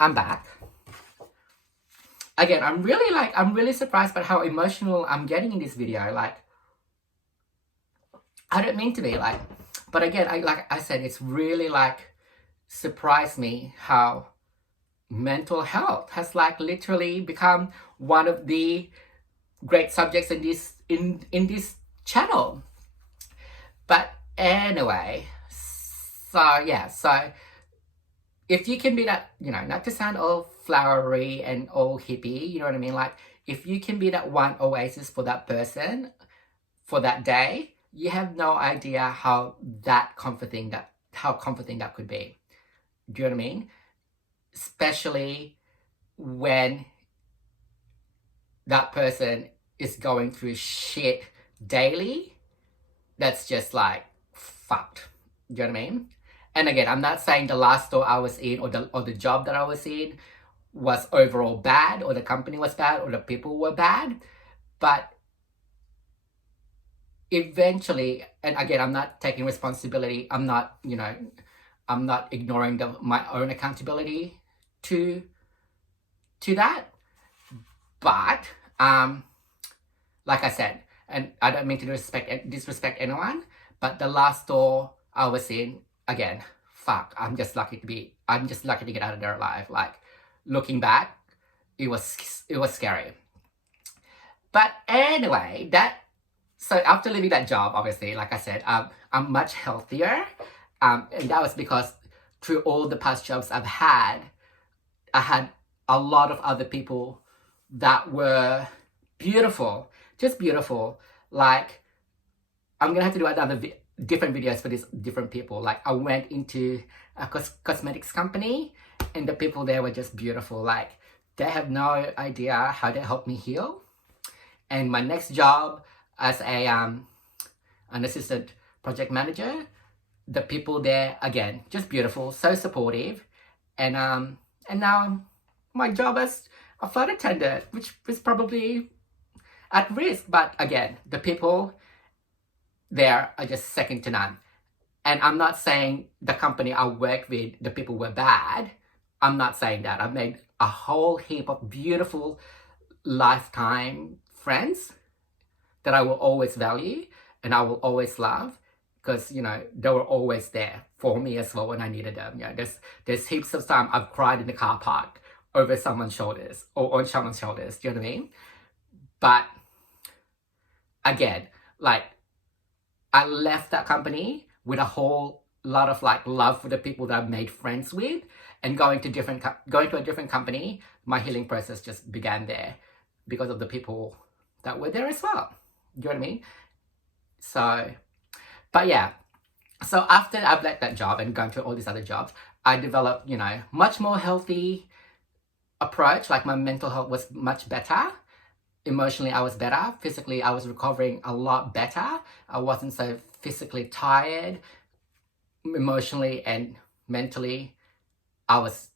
I'm back. Again, I'm really surprised by how emotional I'm getting in this video. Like, I don't mean to be like, but again, like I said, it's really like surprised me how mental health has like literally become one of the great subjects in this channel. But anyway, so if you can be that, not to sound all flowery and all hippie, you know what I mean? Like, if you can be that one oasis for that person for that day, you have no idea how comforting that could be. Do you know what I mean? Especially when that person is going through shit daily, that's just like fucked. Do you know what I mean? And again, I'm not saying the last store I was in or the job that I was in was overall bad, or the company was bad, or the people were bad. But eventually, and again, I'm not taking responsibility. I'm not ignoring my own accountability to that. But like I said, and I don't mean to disrespect anyone, but the last store I was in, again, fuck, I'm just lucky to get out of there alive. Like, looking back, it was scary. But anyway, so after leaving that job, obviously, like I said, I'm much healthier. And that was because through all the past jobs I had a lot of other people that were beautiful, just beautiful. Like, I'm gonna have to do another different videos for these different people. Like, I went into a cosmetics company, and the people there were just beautiful. Like, they have no idea how they helped me heal. And my next job as an assistant project manager, the people there, again, just beautiful, so supportive. And now my job as a flight attendant, which is probably at risk, but again, the people there are just second to none. And I'm not saying the company I work with, the people were bad. I'm not saying that. I've made a whole heap of beautiful lifetime friends that I will always value and I will always love, because they were always there for me as well when I needed them. There's heaps of time I've cried in the car park over someone's shoulders or on someone's shoulders. Do you know what I mean? But again, like, I left that company with a whole lot of like love for the people that I've made friends with, and going to a different company, my healing process just began there because of the people that were there as well. Do you know what I mean? So, but yeah. So after I've left that job and gone through all these other jobs, I developed, much more healthy approach. Like, my mental health was much better. Emotionally, I was better. Physically, I was recovering a lot better. I wasn't so physically tired. Emotionally and mentally, I was,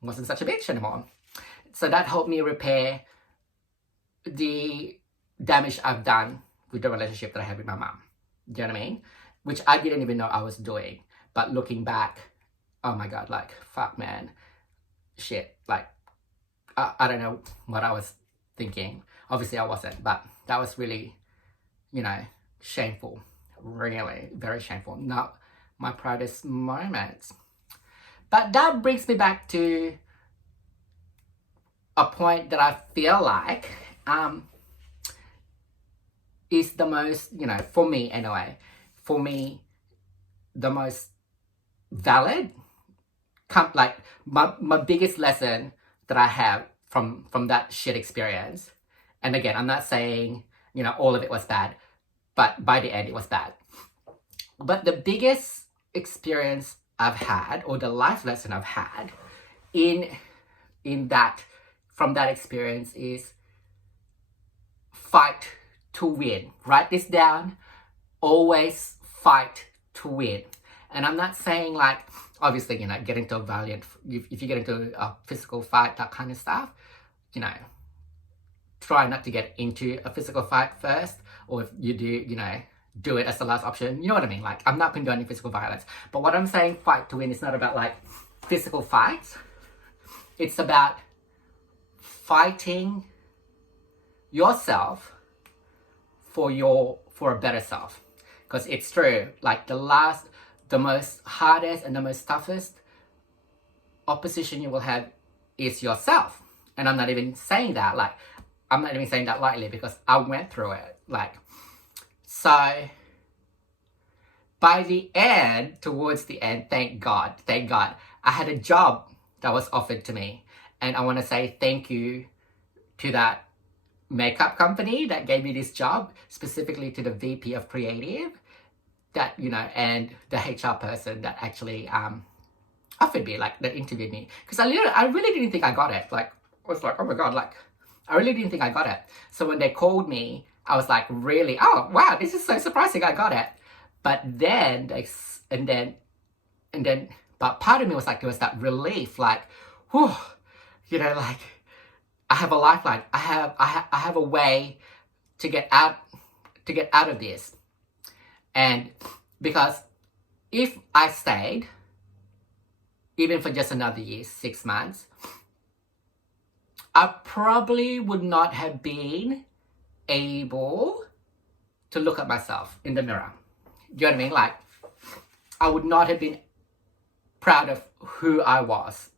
wasn't such a bitch anymore. So that helped me repair the damage I've done with the relationship that I had with my mom. Do you know what I mean? Which I didn't even know I was doing. But looking back, oh my God, like, fuck, man. Shit. Like, I don't know what I was thinking. Obviously I wasn't, but that was really, shameful. Really, very shameful. Not my proudest moments. But that brings me back to a point that I feel like is the most, for me anyway, the most valid, like, my biggest lesson that I have from that shit experience. And again, I'm not saying, all of it was bad, but by the end it was bad. But the biggest experience I've had, or the life lesson I've had from that experience, is fight to win. Write this down. Always fight to win. And I'm not saying, like, obviously, get into a valiant, if you get into a physical fight, that kind of stuff, try not to get into a physical fight first, or if you do, do it as the last option. You know what I mean? Like, I'm not condoning physical violence, but what I'm saying, fight to win, is not about like physical fights. It's about fighting yourself for a better self. Because it's true, like the most hardest and the most toughest opposition you will have is yourself. And I'm not even saying that lightly, because I went through it. Like, so by the end, towards the end, thank God, I had a job that was offered to me. And I want to say thank you to that makeup company that gave me this job, specifically to the VP of Creative, that, you know, and the HR person that actually offered me, like, that interviewed me. Because I really didn't think I got it. Like, I was like, oh my God, like, I really didn't think I got it. So when they called me, I was like, really? Oh, wow, this is so surprising, I got it. But then, but part of me was like, there was that relief, like, whew, you know, like, I have a lifeline. I have a way to get out of this. And because if I stayed, even for just another year, 6 months, I probably would not have been able to look at myself in the mirror. You know what I mean? Like, I would not have been proud of who I was.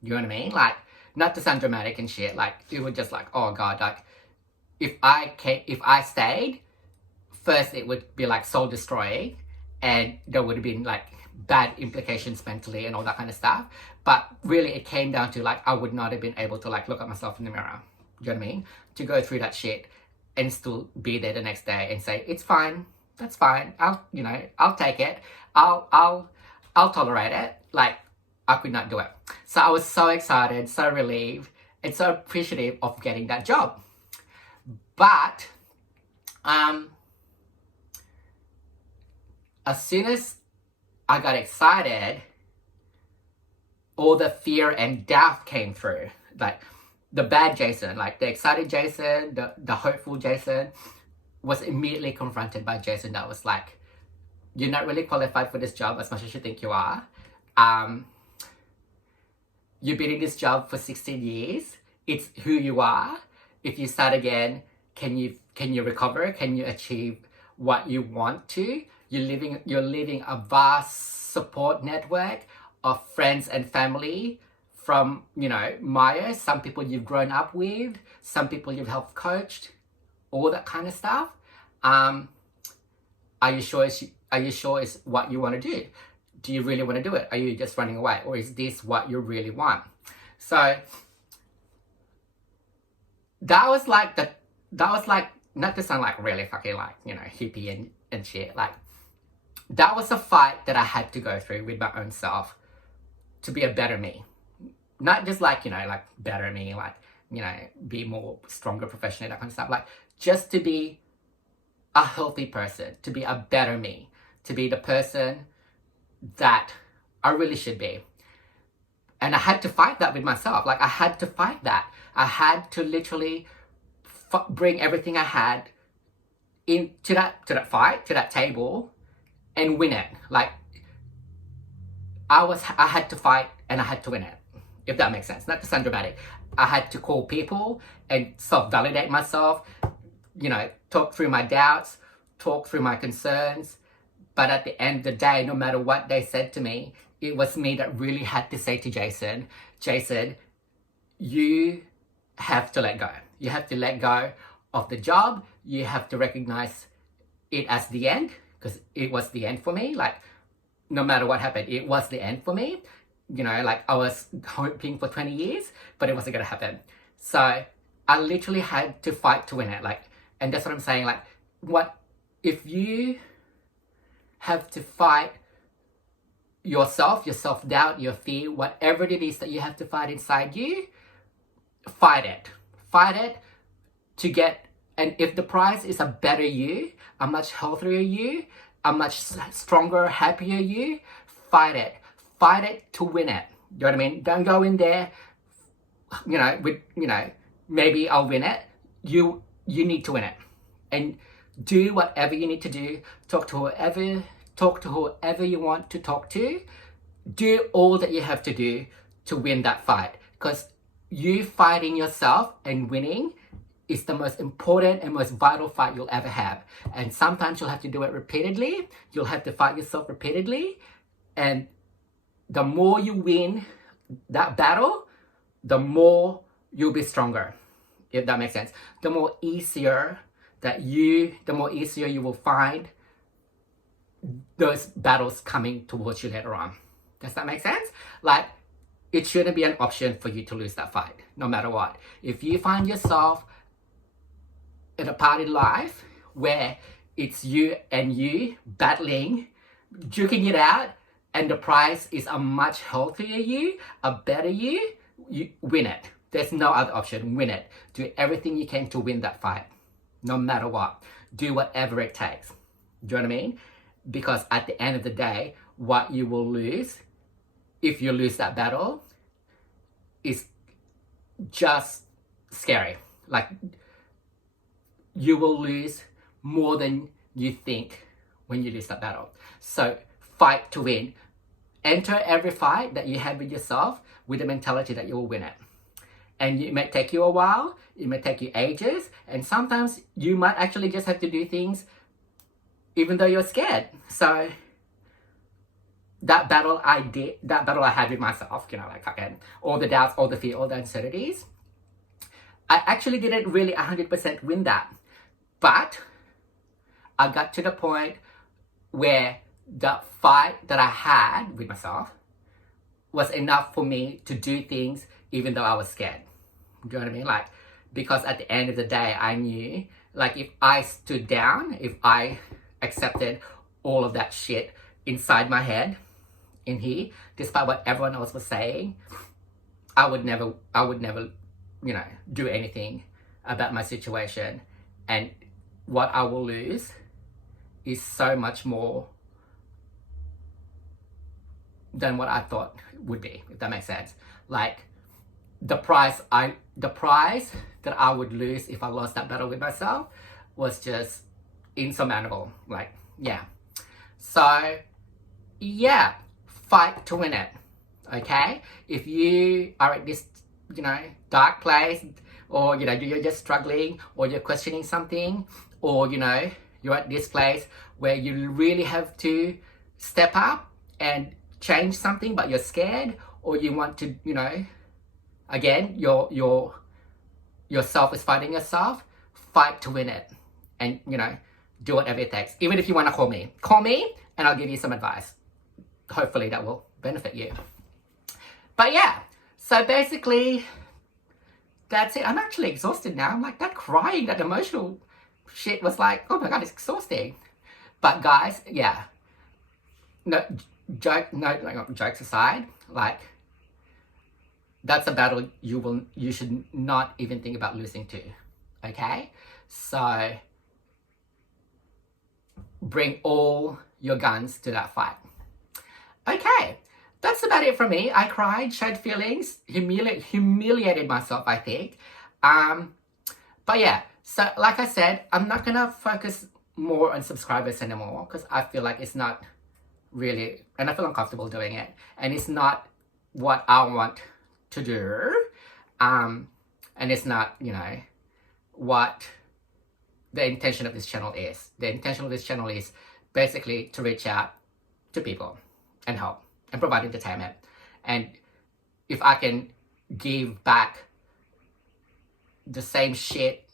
You know what I mean? Like, not to sound dramatic and shit, like, it would just like, oh God, like, if I stayed, first it would be like soul destroying, and there would have been like bad implications mentally and all that kind of stuff. But really it came down to like, I would not have been able to like look at myself in the mirror. You know what I mean? To go through that shit and still be there the next day and say, it's fine, that's fine, I'll take it, I'll tolerate it. Like, I could not do it. So I was so excited, so relieved, and so appreciative of getting that job. But as soon as I got excited, all the fear and doubt came through. Like, the bad Jason, like the excited Jason, the hopeful Jason, was immediately confronted by Jason that was like, you're not really qualified for this job as much as you think you are. You've been in this job for 16 years. It's who you are. If you start again, can you recover? Can you achieve what you want to? You're leaving a vast support network of friends and family from, you know, Maya, some people you've grown up with, some people you've helped coached, all that kind of stuff. Are you sure it's what you want to do? Do you really want to do it? Are you just running away? Or is this what you really want? So that was like, not to sound like really fucking like, you know, hippie and shit. Like, that was a fight that I had to go through with my own self to be a better me. Not just like, you know, like better me, like, you know, be more stronger professionally, that kind of stuff. Like, just to be a healthy person, to be a better me, to be the person that I really should be. And I had to fight that with myself. Like, I had to fight that. I had to literally bring everything I had into that fight, to that table, and win it. Like, I had to fight and I had to win it, if that makes sense. Not to sound dramatic. I had to call people and self-validate myself, you know, talk through my doubts, talk through my concerns. But at the end of the day, no matter what they said to me, it was me that really had to say to Jason, you have to let go. You have to let go of the job. You have to recognize it as the end, because it was the end for me. Like, no matter what happened, it was the end for me. You know, like, I was hoping for 20 years, but it wasn't going to happen. So I literally had to fight to win it. Like, and that's what I'm saying. Like, what if you have to fight yourself, your self-doubt, your fear, whatever it is that you have to fight inside you, fight it. Fight it to get, and if the prize is a better you, a much healthier you, a much stronger, happier you, fight it. Fight it to win it. You know what I mean? Don't go in there, you know, with, you know, maybe I'll win it. You need to win it. And do whatever you need to do. Talk to whoever you want to talk to. Do all that you have to do to win that fight, because you fighting yourself and winning is the most important and most vital fight you'll ever have. And sometimes you'll have to do it repeatedly. You'll have to fight yourself repeatedly. And the more you win that battle, the more you'll be stronger, if that makes sense. The more easier you will find those battles coming towards you later on. Does that make sense? Like, it shouldn't be an option for you to lose that fight, no matter what. If you find yourself in a part in life where it's you and you battling, duking it out, and the prize is a much healthier you, a better you win it. There's no other option. Win it. Do everything you can to win that fight, no matter what. Do whatever it takes. Do you know what I mean? Because at the end of the day, what you will lose, if you lose that battle, is just scary. Like, you will lose more than you think when you lose that battle. So fight to win. Enter every fight that you have with yourself with the mentality that you will win it. And it may take you a while, it may take you ages, and sometimes you might actually just have to do things even though you're scared. So that battle I had with myself, like fucking all the doubts, all the fear, all the uncertainties, I actually didn't really 100% win that. But I got to the point where the fight that I had with myself was enough for me to do things even though I was scared. Do you know what I mean? Like, because at the end of the day, I knew, like, if I stood down, if I accepted all of that shit inside my head, in here, despite what everyone else was saying, I would never, do anything about my situation. And what I will lose is so much more than what I thought would be, if that makes sense. Like, the price that I would lose if I lost that battle with myself was just insurmountable. Like, yeah. So, yeah, fight to win it, okay? If you are at this, dark place, or, you're just struggling, or you're questioning something, or, you're at this place where you really have to step up and change something, but you're scared, or you want to, again, yourself is fighting yourself, fight to win it. And, do whatever it takes. Even if you want to call me and I'll give you some advice. Hopefully that will benefit you. But yeah, so basically, that's it. I'm actually exhausted now. I'm like, that crying, that emotional shit was like, oh my God, it's exhausting. But guys, yeah, jokes aside, like, that's a battle you should not even think about losing to, okay? So, bring all your guns to that fight. Okay, that's about it from me. I cried, showed feelings, humiliated myself, I think. But yeah, so like I said, I'm not gonna focus more on subscribers anymore because I feel like it's not really, and I feel uncomfortable doing it, and it's not what I want to do, and it's not, what the intention of this channel is. The intention of this channel is basically to reach out to people and help and provide entertainment. And if I can give back the same shit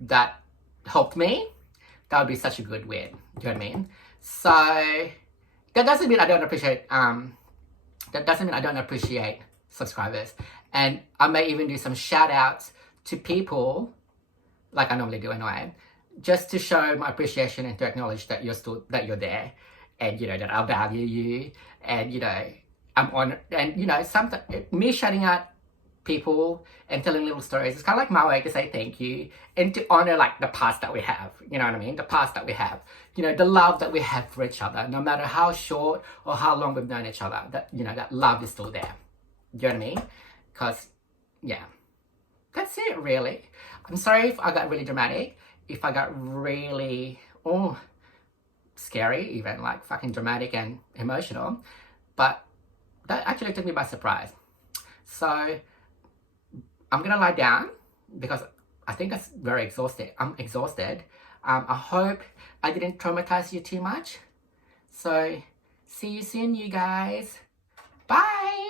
that helped me, that would be such a good win. Do you know what I mean? So that doesn't mean I don't appreciate subscribers. And I may even do some shout outs to people, like I normally do anyway, just to show my appreciation and to acknowledge that you're there, and that I value you, and I'm honored. And sometimes me shouting out people and telling little stories is kind of like my way to say thank you and to honor like the past that we have. You know what I mean? The past that we have. The love that we have for each other, no matter how short or how long we've known each other. That that love is still there. Do you know what I mean? Because yeah, that's it really. I'm sorry if I got really dramatic, if I got really, scary, even like fucking dramatic and emotional, but that actually took me by surprise. So I'm gonna lie down because I think that's very exhausted. I'm exhausted. I hope I didn't traumatize you too much. So, see you soon, you guys. Bye!